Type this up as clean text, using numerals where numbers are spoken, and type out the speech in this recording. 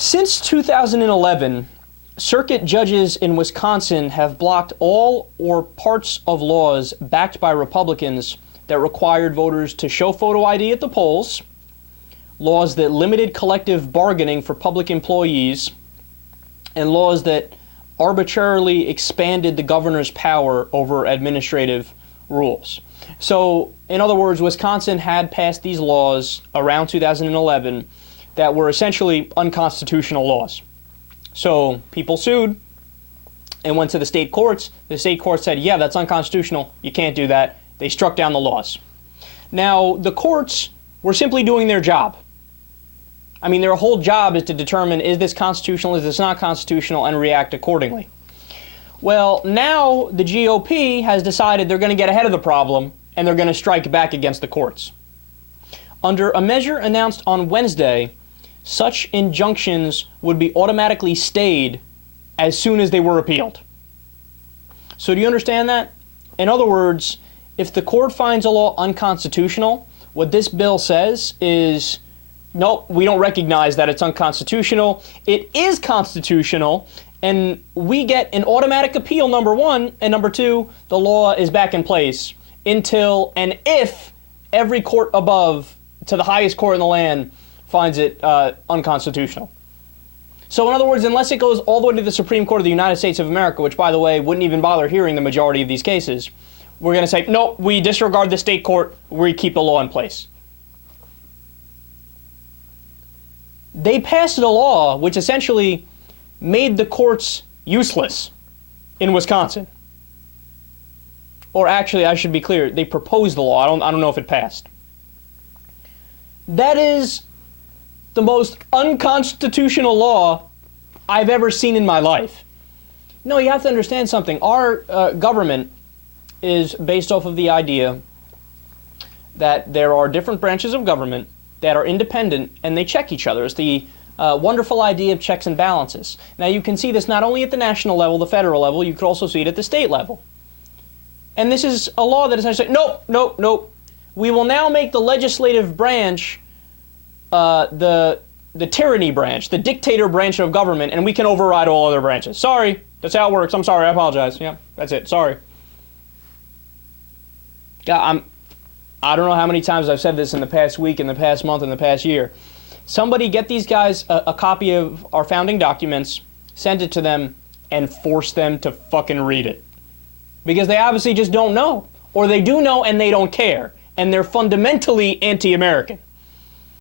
Since 2011, circuit judges in Wisconsin have blocked all or parts of laws backed by Republicans that required voters to show photo ID at the polls, laws that limited collective bargaining for public employees, and laws that arbitrarily expanded the governor's power over administrative rules. So, in other words, Wisconsin had passed these laws around 2011 that were essentially unconstitutional laws. So people sued and went to the state courts. The state court said, yeah, that's unconstitutional. You can't do that. They struck down the laws. Now, the courts were simply doing their job. I mean, their whole job is to determine, is this constitutional, is this not constitutional, and react accordingly. Well, now the GOP has decided they're going to get ahead of the problem, and they're going to strike back against the courts. Under a measure announced on Wednesday, such injunctions would be automatically stayed as soon as they were appealed. So do you understand that? In other words, if the court finds a law unconstitutional, what this bill says is, nope, we don't recognize that it's unconstitutional. It is constitutional, and we get an automatic appeal, number one, and number two, the law is back in place until and if every court above to the highest court in the land finds it unconstitutional. So in other words, unless it goes all the way to the Supreme Court of the United States of America, which, by the way, wouldn't even bother hearing the majority of these cases, we're going to say, no, we disregard the state court, we keep the law in place. They passed a law which essentially made the courts useless in Wisconsin. Or actually, I should be clear, they proposed the law. I don't know if it passed. That is the most unconstitutional law I've ever seen in my life. No, you have to understand something. Our government is based off of the idea that there are different branches of government that are independent and they check each other. It's the wonderful idea of checks and balances. Now, you can see this not only at the national level, the federal level, you could also see it at the state level. And this is a law that essentially, nope. We will now make the legislative branch the tyranny branch, the dictator branch of government, and we can override all other branches. Sorry, that's how it works. I'm sorry, I apologize. Yeah, that's it. Sorry. God, I don't know how many times I've said this in the past week, in the past month, in the past year. Somebody get these guys a copy of our founding documents, send it to them, and force them to fucking read it. Because they obviously just don't know. Or they do know and they don't care. And they're fundamentally anti-American.